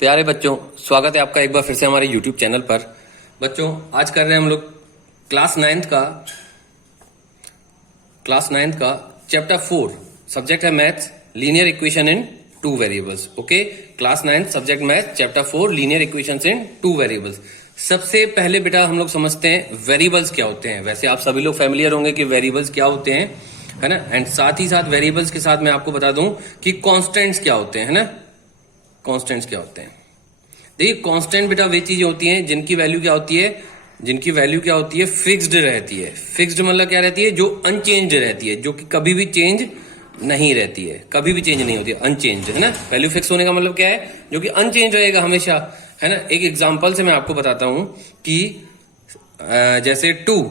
प्यारे बच्चों, स्वागत है आपका एक बार फिर से हमारे YouTube चैनल पर। बच्चों, आज कर रहे हैं हम लोग क्लास नाइन्थ का चैप्टर 4। सब्जेक्ट है maths, linear equation in two variables. Okay, class 9 subject maths chapter 4 linear equations in two variables. सबसे पहले बेटा हम लोग समझते हैं वेरिएबल्स क्या होते हैं। वैसे आप सभी लोग फैमिलियर होंगे कि वेरिएबल्स क्या होते हैं, है ना। एंड साथ ही साथ वेरिएबल्स के साथ मैं आपको बता दूं कि कांस्टेंट्स क्या होते हैं, है ना। कांस्टेंट्स क्या होते हैं? देखिए, कांस्टेंट बेटा वे चीजें होती हैं जिनकी वैल्यू क्या होती है, फिक्स्ड रहती है। फिक्स्ड मतलब क्या रहती है? जो अनचेंज्ड रहती है, जो कि कभी भी चेंज नहीं रहती है, कभी भी चेंज नहीं होती है, अनचेंज्ड, है ना। वैल्यू फिक्स होने का मतलब क्या है? जो कि अनचेंज रहेगा हमेशा, है ना। एक एग्जांपल से मैं आपको बताता हूं कि जैसे 2,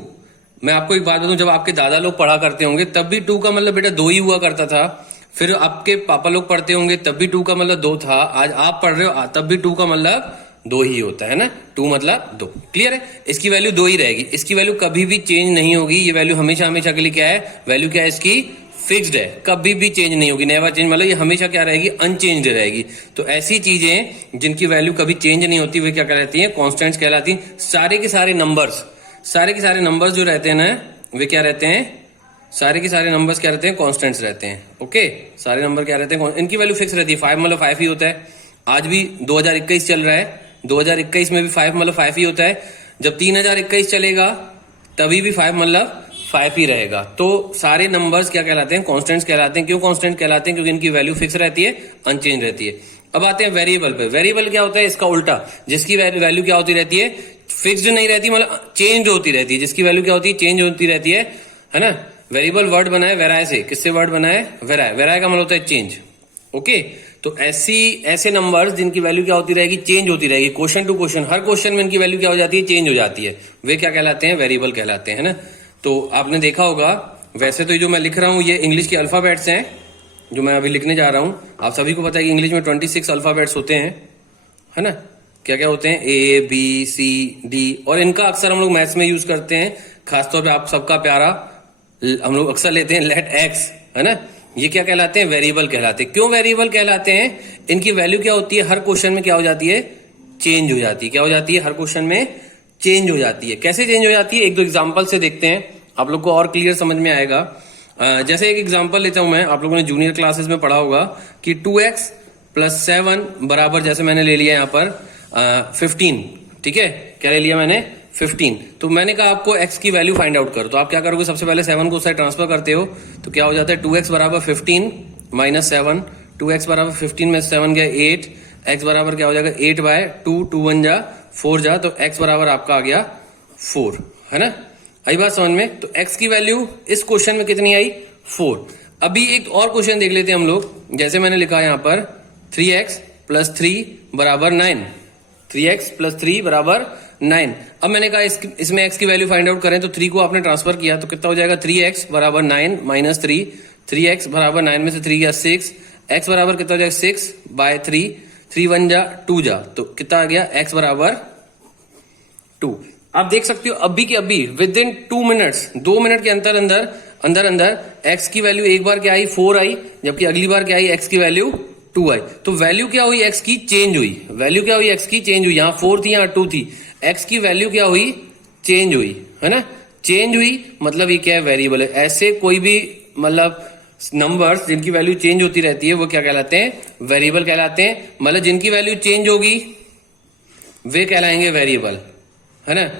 मैं आपको एक बात बताऊं, जब आपके दादा लोग पढ़ा करते होंगे तब भी 2 का मतलब बेटा 2 ही हुआ करता था। फिर आपके पापा लोग पढ़ते होंगे तब भी 2 का मतलब 2 था। आज आप पढ़ रहे हो तब भी 2 का मतलब 2 ही होता है ना। 2 मतलब 2। क्लियर है? इसकी वैल्यू 2 ही रहेगी, इसकी वैल्यू कभी भी चेंज नहीं होगी। ये वैल्यू हमेशा हमेशा के लिए क्या है? वैल्यू क्या है इसकी? फिक्स्ड है, कभी भी चेंज नहीं होगी, नेवर चेंज। मतलब ये हमेशा क्या रहेगी? अनचेंज्ड रहेगी। तो ऐसी चीजें जिनकी वैल्यू कभी चेंज नहीं होती वे क्या कहलाती हैं? कांस्टेंट्स कहलाती हैं। सारे के सारे नंबर्स जो रहते हैं ना, वे क्या रहते हैं? सारे के सारे नंबर्स क्या रहते हैं? कांस्टेंट्स रहते हैं। ओके, सारे नंबर क्या रहते हैं? इनकी वैल्यू फिक्स रहती है। 5 मतलब 5 ही होता है। आज भी 2021 चल रहा है, 2021 में भी 5 मतलब 5 ही होता है। जब 3021 चलेगा तभी भी 5 मतलब 5 ही रहेगा। तो सारे नंबर्स क्या कहलाते हैं? कांस्टेंट्स कहलाते हैं। क्यों कांस्टेंट कहलाते हैं? क्योंकि इनकी वैल्यू फिक्स रहती है, अनचेंज रहती है। अब आते हैं वेरिएबल पे। वेरिएबल क्या होता है? इसका उल्टा, जिसकी वैल्यू क्या होती रहती है? फिक्स्ड नहीं रहती, मतलब चेंज होती रहती है। जिसकी वैल्यू क्या होती है? चेंज होती रहती है ना। वेरिएबल वर्ड बना है वेराय से। किससे वर्ड बना है? वेराय। वेराय का मतलब होता है चेंज। ओके, तो ऐसे नंबर्स जिनकी वैल्यू क्या होती रहेगी? चेंज होती रहेगी, क्वेश्चन टू क्वेश्चन। हर क्वेश्चन में इनकी वैल्यू क्या हो जाती है? चेंज हो जाती है। वे क्या कहलाते हैं? वेरिएबल कहलाते हैं, ना। तो आपने देखा होगा, वैसे तो ये जो मैं लिख रहा हूं ये इंग्लिश के अल्फाबेट्स हैं जो मैं अभी लिखने जा रहा हूं। आप सभी को पता है कि इंग्लिश में 26 अल्फाबेट्स होते हैं, है ना। क्या क्या होते हैं? A B C D। और इनका अक्सर हम लोग मैथ्स में यूज करते हैं। खासतौर पे आप सबका प्यारा हम लोग अक्सर लेते हैं लेट एक्स, है ना। ये क्या कहलाते हैं? वेरिएबल कहलाते हैं। क्यों वेरिएबल कहलाते हैं? इनकी वैल्यू क्या होती है? हर क्वेश्चन में क्या हो जाती है? चेंज हो जाती है। क्या हो जाती है? हर क्वेश्चन में चेंज हो जाती है। कैसे चेंज हो जाती है? एक दो एग्जांपल से देखते हैं, आप लोग को और क्लियर समझ में आएगा। जैसे एक एग्जांपल लेता हूं मैं, आप लोगों ने जूनियर क्लासेस में पढ़ा होगा कि 2x + 7 बराबर, जैसे मैंने ले लिया यहां पर 15। ठीक है, क्या ले लिया मैंने? 15। तो मैंने कहा आपको x की वैल्यू फाइंड आउट करो। तो आप क्या करोगे? सबसे पहले 7 को उस साइड ट्रांसफर करते हो, तो क्या हो जाता है? 2x = 15 - 7। 2x = 15 में 7 गया 8। x बराबर क्या हो जाएगा? 8/2। 2 1 जा 4 जा, तो x बराबर आपका आ गया 4, है ना। आई बात समझ में? तो x की वैल्यू इस क्वेश्चन में कितनी आई? 4। अभी एक और क्वेश्चन देख लेते हैं हम लोग। जैसे मैंने लिखा यहां पर 3x + 3 = 9। 3x + 3 = 9। अब मैंने कहा इसमें x की वैल्यू फाइंड आउट करें, तो 3 को आपने ट्रांसफर किया तो कितना हो जाएगा? 3x = 9 - 3। 3x = 9 में से 3 गया 6। x बराबर कितना हो जाएगा? 6/3। 3 1 जा 2 जा, तो कितना आ गया? x = 2। आप देख सकते हो अभी के अभी विद इन 2 मिनट्स, 2 मिनट के अंदर x की वैल्यू एक बार क्या आई? 4 आई, जबकि अगली बार क्या आई? x की वैल्यू 2 आई। तो वैल्यू क्या हुई? x की चेंज हुई। वैल्यू क्या हुई? x की चेंज हुई। यहां 4 थी, यहां 2 थी। x की वैल्यू क्या हुई? चेंज हुई, है ना। चेंज हुई मतलब ये क्या है? वेरिएबल है। ऐसे कोई भी मतलब नंबर्स जिनकी वैल्यू चेंज होती रहती है वो क्या कहलाते हैं? वेरिएबल कहलाते हैं। मतलब जिनकी वैल्यू चेंज होगी वे कहलाएंगे वेरिएबल, है ना।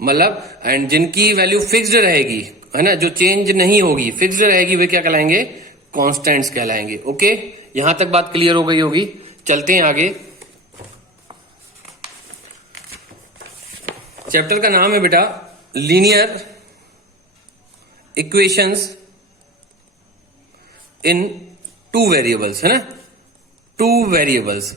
मतलब एंड जिनकी वैल्यू फिक्स्ड रहेगी, है ना, जो चेंज नहीं होगी, फिक्स्ड रहेगी, वे क्या कहलाएंगे? कांस्टेंट्स कहलाएंगे। ओके, यहां तक बात क्लियर हो गई होगी। चलते हैं आगे। चैप्टर का नाम है बेटा लीनियर इक्वेशंस इन टू वेरिएबल्स, है ना। 2 वेरिएबल्स।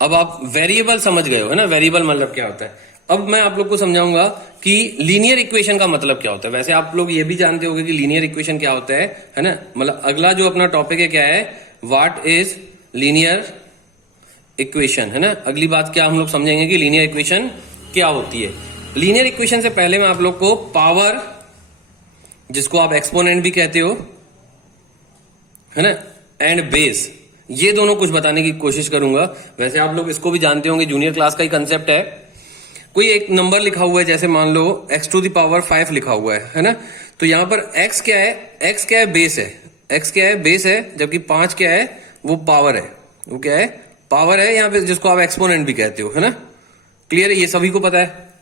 अब आप वेरिएबल समझ गए हो, है ना। वेरिएबल मतलब क्या होता है। अब मैं आप लोग को समझाऊंगा कि लीनियर इक्वेशन का मतलब क्या होता है। वैसे आप लोग ये भी जानते होंगे कि लीनियर इक्वेशन क्या होता है ना। मतलब अगला जो अपना टॉपिक है क्या है? व्हाट इज लीनियर इक्वेशन, है ना। अगली बात क्या हम लोग समझेंगे कि लीनियर इक्वेशन क्या होती है। लीनियर इक्वेशन से पहले मैं आप लोग को पावर, जिसको आप एक्सपोनेंट भी कहते हो, है ना, एंड बेस, ये दोनों कुछ बताने की कोशिश करूंगा। वैसे आप लोग इसको भी जानते होंगे, जूनियर क्लास का ही कंसेप्ट है। कोई एक नंबर लिखा हुआ है, जैसे मान लो x टू द पावर 5 लिखा हुआ है ना। तो यहां पर x क्या है, x क्या है, बेस है। x क्या है, बेस है, जबकि 5 क्या है, वो पावर है। वो क्या है, पावर है यहां पे, जिसको आप एक्सपोनेंट भी कहते हो, है ना। क्लियर है, ये सभी को पता है।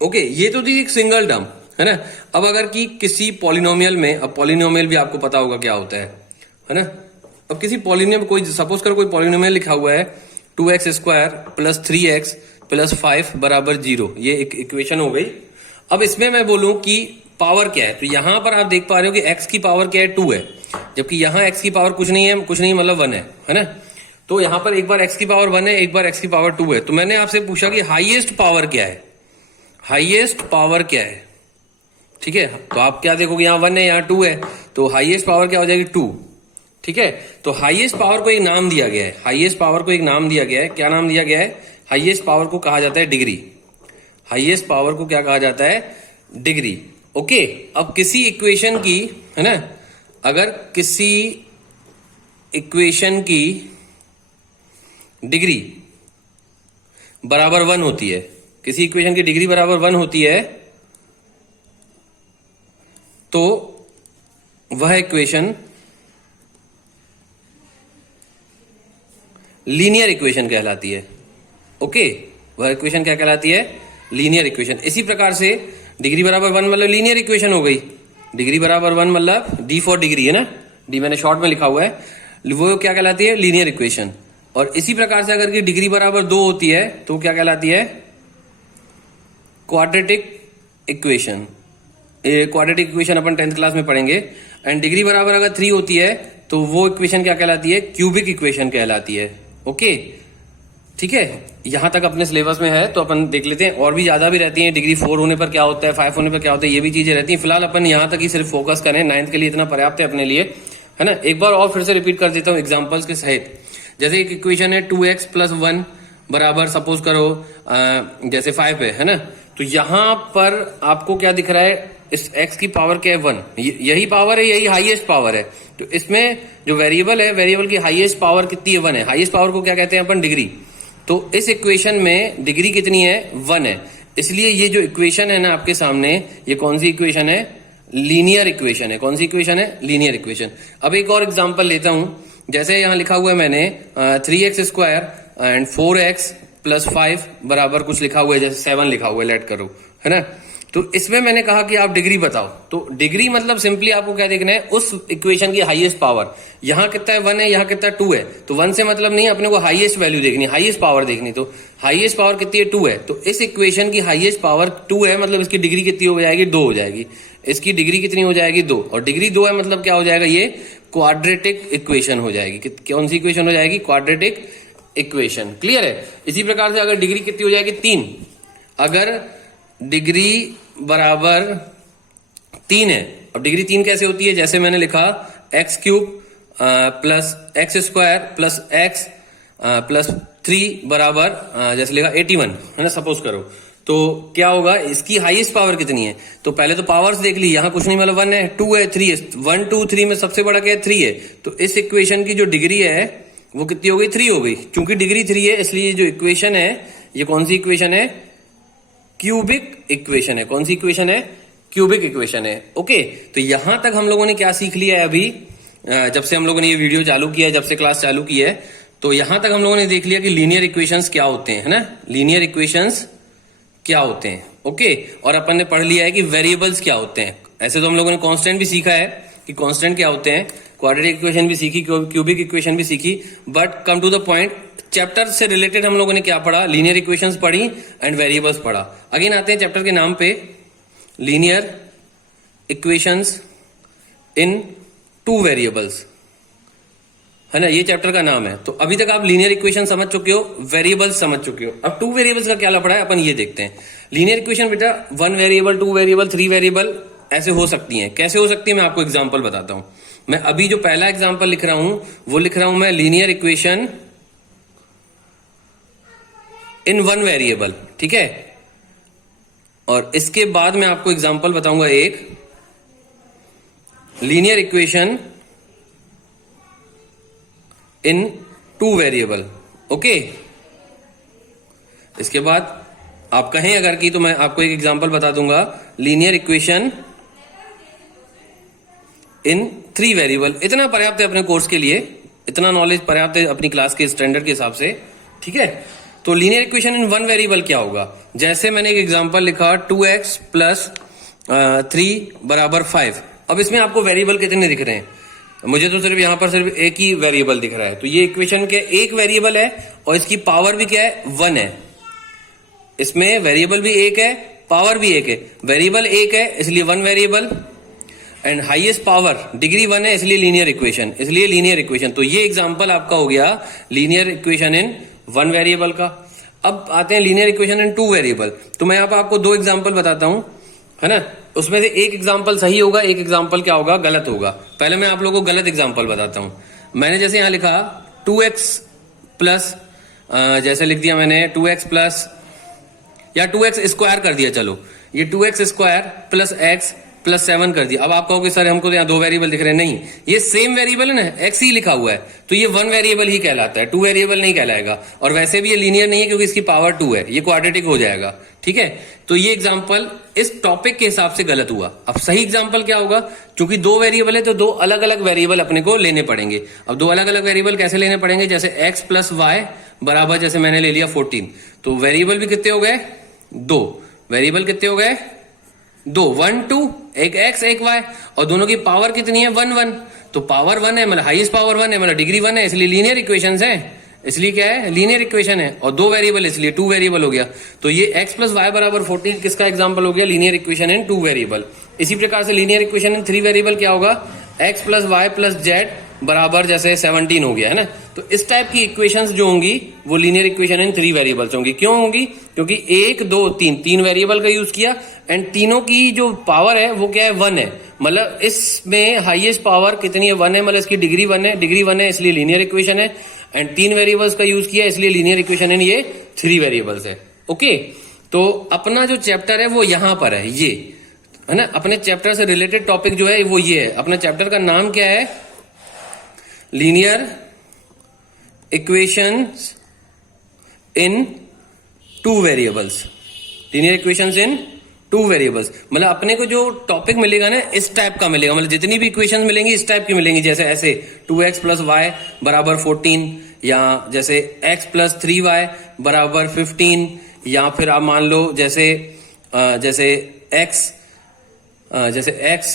ओके, ये तो थी एक सिंगल टर्म, है ना। अब अगर कि किसी पॉलिनोमियल में, अब पॉलिनोमियल भी आपको पता होगा क्या होता है ना। अब किसी पॉलिनोमियल, कोई सपोज कर कोई पॉलिनोमियल लिखा हुआ है 2x square plus 3x plus 5 बराबर 0, ये एक इक्वेशन हो गई। अब इसमें मैं बोलूं कि पावर क्या है, तो यहां पर आप देख पा रहे हो कि x की पावर क्या है, 2 है, जबकि यहां x की पावर कुछ नहीं है, कुछ नहीं मतलब 1 है ना। तो यहां पर एक बार x की पावर 1 है, एक बार x की पावर 2 है। तो मैंने आपसे पूछा कि हाईएस्ट पावर क्या है, हाईएस्ट पावर क्या है, ठीक है। तो आप क्या देखोगे, यहां 1 है, यहां 2 है, तो हाईएस्ट पावर क्या हो जाएगी, 2, ठीक है। तो हाईएस्ट पावर को एक नाम दिया गया है, हाईएस्ट पावर को एक नाम दिया गया है। क्या नाम दिया गया है, हाईएस्ट पावर को कहा जाता है डिग्री। हाईएस्ट पावर को क्या कहा जाता है, डिग्री। ओके, अब किसी इक्वेशन की, है ना, अगर किसी इक्वेशन की डिग्री बराबर 1 होती है, किसी इक्वेशन की डिग्री बराबर 1 होती है, तो वह इक्वेशन लीनियर इक्वेशन कहलाती है। ओके, वह इक्वेशन क्या कहलाती है, लीनियर इक्वेशन। इसी प्रकार से डिग्री बराबर 1 मतलब लीनियर इक्वेशन हो गई। डिग्री बराबर 1 मतलब डी फॉर डिग्री, है ना, डी मैंने शॉर्ट में लिखा हुआ है, वो क्या कहलाती है, लीनियर इक्वेशन। और इसी प्रकार से अगर की डिग्री बराबर 2 होती है तो क्या कहलाती है, क्वाड्रेटिक इक्वेशन। क्वाड्रेटिक इक्वेशन अपन 10th क्लास में पढ़ेंगे। एंड डिग्री बराबर अगर 3 होती है तो वो इक्वेशन क्या कहलाती है, क्यूबिक इक्वेशन कहलाती है। ओके, ठीक है, यहां तक अपने सिलेबस में है, तो अपन देख लेते हैं। और भी ज्यादा भी रहती है, डिग्री 4 होने पर क्या होता है, 5 होने पर क्या होता है, ये भी चीजें रहती हैं। फिलहाल अपन यहां तक ही सिर्फ फोकस करें, 9th के लिए इतना पर्याप्त है अपने लिए, है ना। एक बार और फिर से रिपीट कर देता हूं एग्जाम्पल्स के सहित। जैसे एक इक्वेशन है 2x प्लस 1 बराबर, सपोज करो जैसे 5 है ना। तो यहां पर आपको क्या दिख रहा है, इस x की पावर क्या है, 1, यही पावर है, यही हाईएस्ट पावर है। तो इसमें जो वेरिएबल है, वेरिएबल की हाईएस्ट पावर कितनी है, 1 है। हाईएस्ट पावर को क्या कहते हैं अपन, डिग्री। तो इस इक्वेशन में डिग्री कितनी है, 1 है। इसलिए ये जो इक्वेशन है ना आपके सामने, ये कौन सी इक्वेशन है, लीनियर इक्वेशन है। कौन सी इक्वेशन है, लीनियर इक्वेशन। अब एक और एग्जांपल लेता हूं, जैसे यहां लिखा हुआ है मैंने 3x square and 4x plus 5 बराबर कुछ लिखा हुआ है, जैसे 7 लिखा हुआ है, लेट करो, है ना। तो इसमें मैंने कहा कि आप डिग्री बताओ। तो डिग्री मतलब सिंपली आपको क्या देखना है, उस इक्वेशन की हाईएस्ट पावर। यहां कितना है, 1 है, यहां कितना 2 है। तो 1 से मतलब नहीं, अपने को हाईएस्ट वैल्यू देखनी, हाईएस्ट पावर देखनी। तो हाईएस्ट पावर कितनी है, 2 है। तो इस इक्वेशन की हाईएस्ट पावर 2 है, मतलब इसकी डिग्री कितनी हो जाएगी, 2 हो जाएगी। इसकी डिग्री कितनी हो जाएगी, 2। और डिग्री 2 है मतलब क्या हो जाएगा, ये क्वाड्रेटिक इक्वेशन हो जाएगी। कौन सी इक्वेशन हो जाएगी, क्वाड्रेटिक इक्वेशन। क्लियर है। इसी प्रकार से अगर डिग्री कितनी हो जाएगी, 3, अगर डिग्री बराबर 3 है, और डिग्री 3 कैसे होती है, जैसे मैंने लिखा x cube plus x square plus x plus 3 बराबर जैसे लिखा 81, है ना, सपोज करो। तो क्या होगा, इसकी हाईएस्ट पावर कितनी है। तो पहले तो पावर्स देख ली, यहां कुछ नहीं, मतलब 1 है, 2 है, 3 है। 1 2 3 में सबसे बड़ा क्या है, 3 है। तो इस इक्वेशन की जो डिग्री है वो कितनी हो गई, 3 हो गई। क्योंकि डिग्री 3 है, इसलिए जो इक्वेशन है, ये कौन सी इक्वेशन है, क्यूबिक इक्वेशन है। कौन सी इक्वेशन है, क्यूबिक इक्वेशन है। ओके, तो यहां तक हम लोगों ने क्या सीख लिया है अभी, जब से हम लोगों ने ये वीडियो चालू किया है, जब से क्लास चालू की है, तो यहां तक हम लोगों ने देख लिया कि लीनियर इक्वेशंस क्या होते हैं, है ना, लीनियर इक्वेशंस क्या होते हैं। ओके, और अपन ने पढ़ लिया है कि वेरिएबल्स क्या होते हैं। ऐसे तो हम लोगों ने कांस्टेंट भी सीखा है कि कांस्टेंट क्या होते हैं, क्वाड्रेटिक इक्वेशन भी सीखी, क्यूबिक इक्वेशन भी सीखी। But come to the point, chapter से रिलेटेड हम लोगों ने क्या पढ़ा, लीनियर इक्वेशंस पढ़ी एंड वेरिएबल्स पढ़ा। अगेन आते हैं चैप्टर के नाम पे, लीनियर इक्वेशंस इन 2 वेरिएबल्स, है ना, ये चैप्टर का नाम है। तो अभी तक आप लीनियर इक्वेशन समझ चुके हो, वेरिएबल्स समझ चुके हो। अब 2 वेरिएबल्स का क्या लफड़ा है, अपन ये देखते हैं। लीनियर इक्वेशन बेटा 1 वेरिएबल, 2 वेरिएबल, 3 वेरिएबल ऐसे हो सकती हैं। कैसे हो सकती है, मैं आपको एग्जांपल बताता हूं। मैं अभी जो पहला एग्जांपल लिख रहा हूं, वो लिख रहा हूं मैं लीनियर इक्वेशन इन 1 वेरिएबल, ठीक है। और इसके बाद मैं आपको एग्जांपल बताऊंगा एक linear equation in two variable. Okay, इसके बाद आप कहें अगर की तो मैं आपको एक एग्जांपल बता दूंगा, linear equation in three variable. इतना पर्याप्त है अपने कोर्स के लिए, इतना नॉलेज पर्याप्त है अपनी क्लास के स्टैंडर्ड के हिसाब से, ठीक है। तो linear equation in one variable क्या होगा, जैसे मैंने एक एग्जांपल लिखा 2x प्लस 3 बराबर 5। अब इसमें आपको वेरिएबल कितने दिख रहे हैं, मुझे तो सिर्फ यहां पर सिर्फ एक ही वेरिएबल दिख रहा है। तो ये इक्वेशन के एक वेरिएबल है और इसकी पावर भी क्या है, 1 है। इसमें वेरिएबल भी एक है, पावर भी एक है। वेरिएबल एक है इसलिए one variable, and highest power degree 1 है इसलिए लीनियर इक्वेशन, इसलिए लीनियर इक्वेशन। तो ये एग्जांपल आपका हो गया linear equation in one variable का। अब आते हैं linear equation in two variable. तो मैं यहाँ पर आपको दो एग्जांपल बताता हूं, है ना। उसमें से एक एग्जांपल सही होगा, एक एग्जांपल क्या होगा, गलत होगा। पहले मैं आप लोगों को गलत एग्जांपल बताता हूं। मैंने जैसे यहां लिखा 2x प्लस, जैसे लिख दिया मैंने 2x प्लस या 2x स्क्वायर कर दिया, चलो ये 2x square plus x plus 7 कर दिया। अब आप कहोगे सर हमको तो यहाँ दो वेरिएबल दिख रहे हैं, नहीं ये सेम वेरिएबल है ना, x ही लिखा हुआ है, तो ये वन वेरिएबल ही कहलाता है, टू वेरिएबल नहीं कहलाएगा। और वैसे भी ये लीनियर नहीं है क्योंकि इसकी पावर 2 है, ये क्वाड्रेटिक हो जाएगा, ठीक है। तो ये एग्जाम्पल इस टॉपिक के हिसाब से गलत हुआ। अब सही एग्जाम्पल क्या होगा, क्योंकि दो वेरिएबल है तो दो अलग अलग वेरिएबल अपने को लेने पड़ेंगे। अब दो अलग अलग वेरिएबल कैसे लेने पड़ेंगे, जैसे x प्लस वाई बराबर, जैसे मैंने ले लिया 14, तो वेरिएबल भी कितने हो गए, दो वेरिएबल कितने हो गए, दो, 1 2, एक x एक y, और दोनों की पावर कितनी है, 1 1। तो पावर 1 है मतलब हाईएस्ट पावर 1 है मतलब डिग्री 1 है, इसलिए लीनियर इक्वेशंस है, इसलिए क्या है, लीनियर इक्वेशन है। और दो वेरिएबल इसलिए टू वेरिएबल हो गया। तो ये x प्लस वाई बराबर 14 किसका एग्जांपल हो गया, linear equation in two variable. इसी प्रकार से linear equation in three variable क्या होगा, x plus y plus z बराबर जैसे 17 हो गया, है ना। तो इस टाइप की इक्वेशंस जो होंगी वो linear equation in three variables होंगी। क्यों होंगी, क्योंकि 1 2 3 तीन वेरिएबल का यूज किया, एंड तीनों की जो पावर है वो क्या है, 1 है। मतलब इसमें हाईएस्ट पावर कितनी है, 1 है, मतलब इसकी डिग्री 1 है, डिग्री 1 है इसलिए लीनियर इक्वेशन है। एंड तीन वेरिएबल्स का यूज किया इसलिए लीनियर इक्वेशन इन ये थ्री वेरिएबल्स है। ओके, तो अपना जो चैप्टर है वो यहां पर है, ये है ना। अपने चैप्टर से रिलेटेड टॉपिक जो है वो ये है। अपने चैप्टर का नाम क्या है, लीनियर इक्वेशंस इन टू वेरिएबल्स, लीनियर इक्वेशंस इन टू वेरिएबल्स। मतलब अपने को जो टॉपिक मिलेगा ना इस टाइप का मिलेगा, मतलब जितनी भी इक्वेशंस मिलेंगी इस टाइप की मिलेंगी। जैसे ऐसे 2x प्लस वाई बराबर 14, या जैसे x प्लस 3y बराबर 15, या फिर आप मान लो जैसे x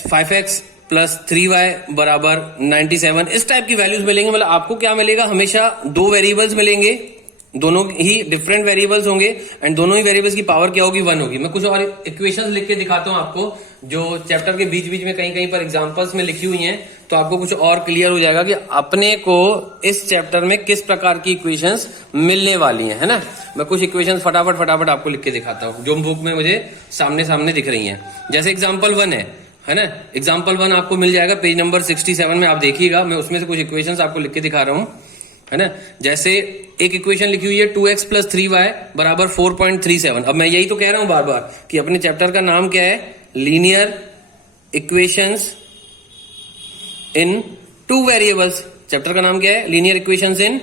5x प्लस 3y बराबर 97, इस टाइप की वैल्यूज मिलेंगे। मतलब आपको क्या मिलेगा, हमेशा दो वेरिएबल्स मिलेंगे, दोनों ही डिफरेंट वेरिएबल्स होंगे, एंड दोनों ही वेरिएबल्स की पावर क्या होगी, 1 होगी। मैं कुछ और इक्वेशंस लिख के दिखाता हूं आपको, जो चैप्टर के बीच बीच में कहीं कहीं पर एग्जांपल्स में लिखी हुई हैं, तो आपको कुछ और क्लियर हो जाएगा कि अपने को इस चैप्टर में किस प्रकार की इक्वेशंस मिलने वाली हैं, है ना। मैं कुछ इक्वेशंस फटाफट आपको लिख के दिखाता हूं जो बुक में मुझे सामने दिख रही हैं। जैसे एग्जाम्पल 1 है ना, एग्जाम्पल 1 आपको मिल जाएगा पेज नंबर 67 में, आप देखिएगा। मैं उसमें से कुछ इक्वेशंस आपको लिख के दिखा रहा हूं, है ना। जैसे एक इक्वेशन लिखी हुई है 2x प्लस 3y बराबर 4.37। अब मैं यही तो कह रहा हूं बार बार कि अपने चैप्टर का नाम क्या है, लीनियर इक्वेशंस इन टू वेरिएबल्स। चैप्टर का नाम क्या है, लीनियर इक्वेशंस इन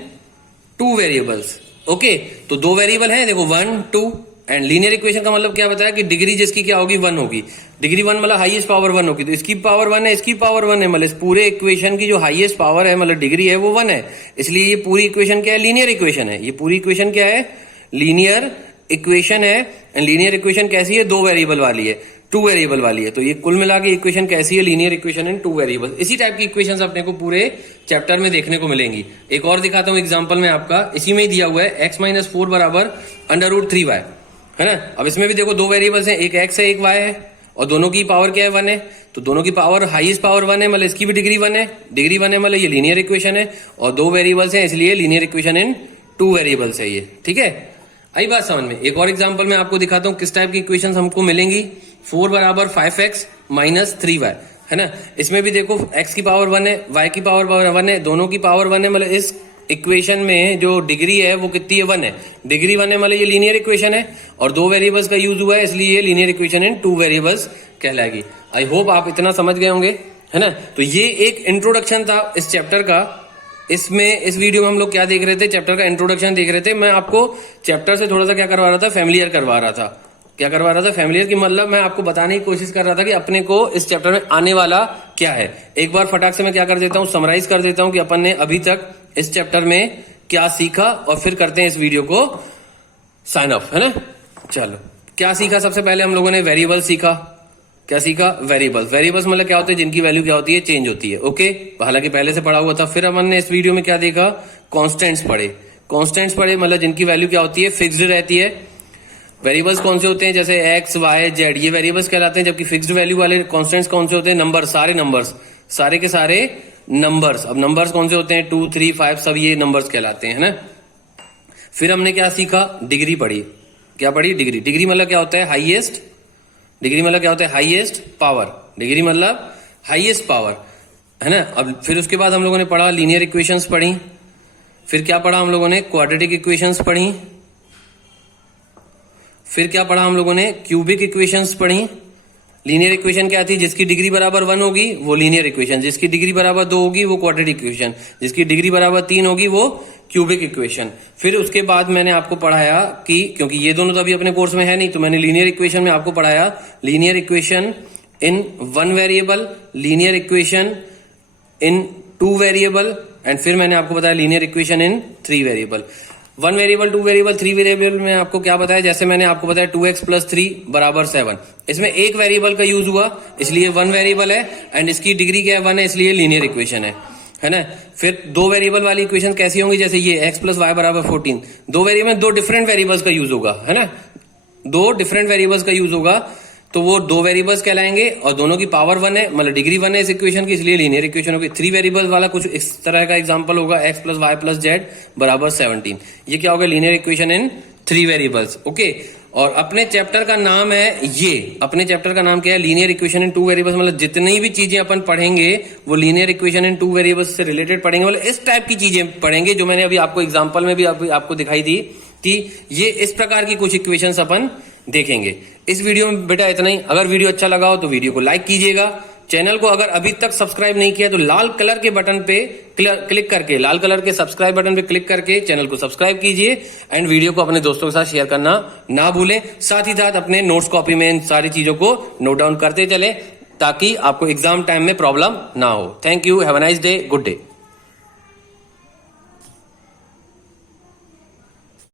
टू वेरिएबल्स। ओके, तो दो वेरिएबल है देखो, 1 2, एंड लीनियर इक्वेशन का मतलब क्या बताया कि डिग्री जिसकी क्या होगी, 1 होगी। डिग्री 1 मतलब हाईएस्ट पावर 1 होगी, तो इसकी पावर 1 है, इसकी पावर 1 है, मतलब इस पूरे इक्वेशन की जो हाईएस्ट पावर है मतलब डिग्री है वो 1 है। इसलिए ये पूरी इक्वेशन क्या है, लीनियर इक्वेशन है। ये पूरी इक्वेशन क्या है, लीनियर इक्वेशन है। एंड लीनियर इक्वेशन कैसी है, दो वेरिएबल वाली है, टू वेरिएबल वाली है। तो ये कुल मिला के इक्वेशन कैसी है, linear equation in two variable. इसी टाइप की इक्वेशंस अपने को पूरे चैप्टर में देखने को मिलेंगी। एक और दिखाता हूं एग्जांपल में, आपका इसी में ही दिया हुआ है x माइनस 4 बराबर √3y, है ना। अब इसमें भी देखो दो वेरिएबल्स हैं, एक x है एक y है, और दोनों की पावर क्या है, 1 है। तो दोनों की पावर हाईएस्ट पावर 1 है, मतलब इसकी भी डिग्री 1 है, डिग्री 1 है, मतलब ये लीनियर इक्वेशन है। और दो वेरिएबल्स हैं इसलिए linear equation in two variables है ये, ठीक है। आई बात समझ में। एक और एग्जांपल मैं आपको दिखाता हूं किस टाइप की इक्वेशंस हमको मिलेंगी। 4 बराबर 5x माइनस 3y, है ना। इसमें भी देखो x की पावर 1 है, y की पावर 1 है, दोनों की पावर 1 है, मतलब इस इक्वेशन में जो डिग्री है वो कितनी है, 1 है। डिग्री 1 है मतलब ये लीनियर इक्वेशन है, और दो वेरिएबल्स का यूज हुआ है इसलिए ये linear equation in two variables कहलाएगी। आई होप आप इतना समझ गए होंगे, है ना। तो ये एक इंट्रोडक्शन था इस चैप्टर का, इसमें इस वीडियो में हम लोग क्या देख रहे थे, चैप्टर का इंट्रोडक्शन देख रहे थे। मैं आपको चैप्टर से थोड़ा सा क्या करवा रहा था, फैमिलियर करवा रहा था। क्या करवा रहा था, फैमिलियर की मतलब मैं आपको बताने की कोशिश कर रहा था कि अपने को इस चैप्टर में आने वाला क्या है। एक बार फटाक से मैं क्या कर देता हूं, समराइज कर देता हूं कि अपन ने अभी तक इस चैप्टर में क्या सीखा, और फिर करते हैं इस वीडियो को साइन ऑफ, है ना। चलो, क्या सीखा, सबसे पहले हम लोगों ने वेरिएबल सीखा। क्या सीखा, वेरिएबल्स। वेरिएबल्स मतलब क्या होते हैं, जिनकी वैल्यू क्या होती है, चेंज होती है। ओके, हालांकि पहले से पढ़ा हुआ था। फिर अपन ने इस वीडियो में क्या देखा, कॉन्स्टेंट्स पढ़े। कॉन्स्टेंट्स पढ़े मतलब जिनकी वैल्यू क्या होती है, फिक्स्ड रहती है। वेरिएबल्स कौन से होते हैं, जैसे एक्स वाई जेड, ये वेरिएबल्स कहलाते हैं। जबकि फिक्स्ड वैल्यू वाले कॉन्स्टेंट्स कौन से होते हैं, नंबर, सारे नंबर्स, सारे के सारे नंबर्स। अब नंबर्स कौन से होते हैं, 2 3 5 सब ये नंबर्स कहलाते हैं, है ना। फिर हमने क्या सीखा, डिग्री पढ़ी। क्या पढ़ी, डिग्री। डिग्री मतलब क्या होता है, हाईएस्ट। डिग्री मतलब क्या होता है, हाईएस्ट पावर। डिग्री मतलब हाईएस्ट पावर, है ना। अब फिर उसके बाद हम लोगों ने पढ़ा लीनियर इक्वेशंस पढ़ी। फिर क्या पढ़ा हम लोगों ने, क्वाड्रेटिक इक्वेशंस पढ़ी। फिर क्या पढ़ा हम लोगों ने, क्यूबिक इक्वेशंस पढ़ी। लीनियर इक्वेशन क्या थी, जिसकी डिग्री बराबर 1 होगी वो लीनियर इक्वेशन, जिसकी डिग्री बराबर 2 होगी वो क्वाड्रेटिक इक्वेशन, जिसकी डिग्री बराबर 3 होगी वो क्यूबिक इक्वेशन। फिर उसके बाद मैंने आपको पढ़ाया कि, क्योंकि ये दोनों तो अभी अपने कोर्स में है नहीं, तो मैंने लीनियर इक्वेशन में आपको पढ़ाया linear equation in 1 variable, linear equation in 2 variable, and फिर मैंने आपको बताया लीनियर इक्वेशन इन 3 वेरिएबल। 1 वेरिएबल, 2 वेरिएबल, 3 वेरिएबल में आपको क्या बताया, जैसे मैंने आपको बताया 2x + 3 = 7। इसमें एक वेरिएबल का यूज हुआ, इसलिए 1 वेरिएबल है, एंड इसकी डिग्री क्या है, 1 है, इसलिए लीनियर इक्वेशन है ना। फिर 2 वेरिएबल वाली इक्वेशन कैसी होंगी, जैसे ये x + y = 14। 2 वेरिएबल में 2 डिफरेंट वेरिएबल्स का यूज होगा, है ना। 2 डिफरेंट वेरिएबल्स का यूज होगा, तो वो 2 वेरिएबल्स कहलाएंगे, और दोनों की पावर 1 है, मतलब डिग्री 1 है इस इक्वेशन की, इसलिए लीनियर इक्वेशन होगी। 3 वेरिएबल्स वाला कुछ इस तरह का एग्जांपल होगा, x + y + z = 17। ये क्या होगा, लीनियर इक्वेशन इन 3 वेरिएबल्स। ओके, और अपने चैप्टर का नाम है ये, अपने चैप्टर का नाम क्या है, लीनियर इक्वेशन इन 2 वेरिएबल्स। मतलब जितनी भी चीजें अपन पढ़ेंगे वो लीनियर इक्वेशन इन 2 वेरिएबल्स से रिलेटेड पढ़ेंगे, मतलब इस टाइप की चीजें पढ़ेंगे जो मैंने अभी आपको एग्जांपल में भी आपको दिखाई दी कि ये इस प्रकार की कुछ इक्वेशंस अपन देखेंगे इस वीडियो में। बेटा इतना ही। अगर वीडियो अच्छा लगा हो तो वीडियो को लाइक कीजिएगा। चैनल को अगर अभी तक सब्सक्राइब नहीं किया तो लाल कलर के बटन पे क्लिक करके, लाल कलर के सब्सक्राइब बटन पे क्लिक करके चैनल को सब्सक्राइब कीजिए, एंड वीडियो को अपने दोस्तों के साथ शेयर करना ना भूलें। साथ ही साथ अपने नोट्स कॉपी में इन सारी चीजों को नोट डाउन करते चले, ताकि आपको एग्जाम टाइम में प्रॉब्लम ना हो। Thank you, have a nice day, good day.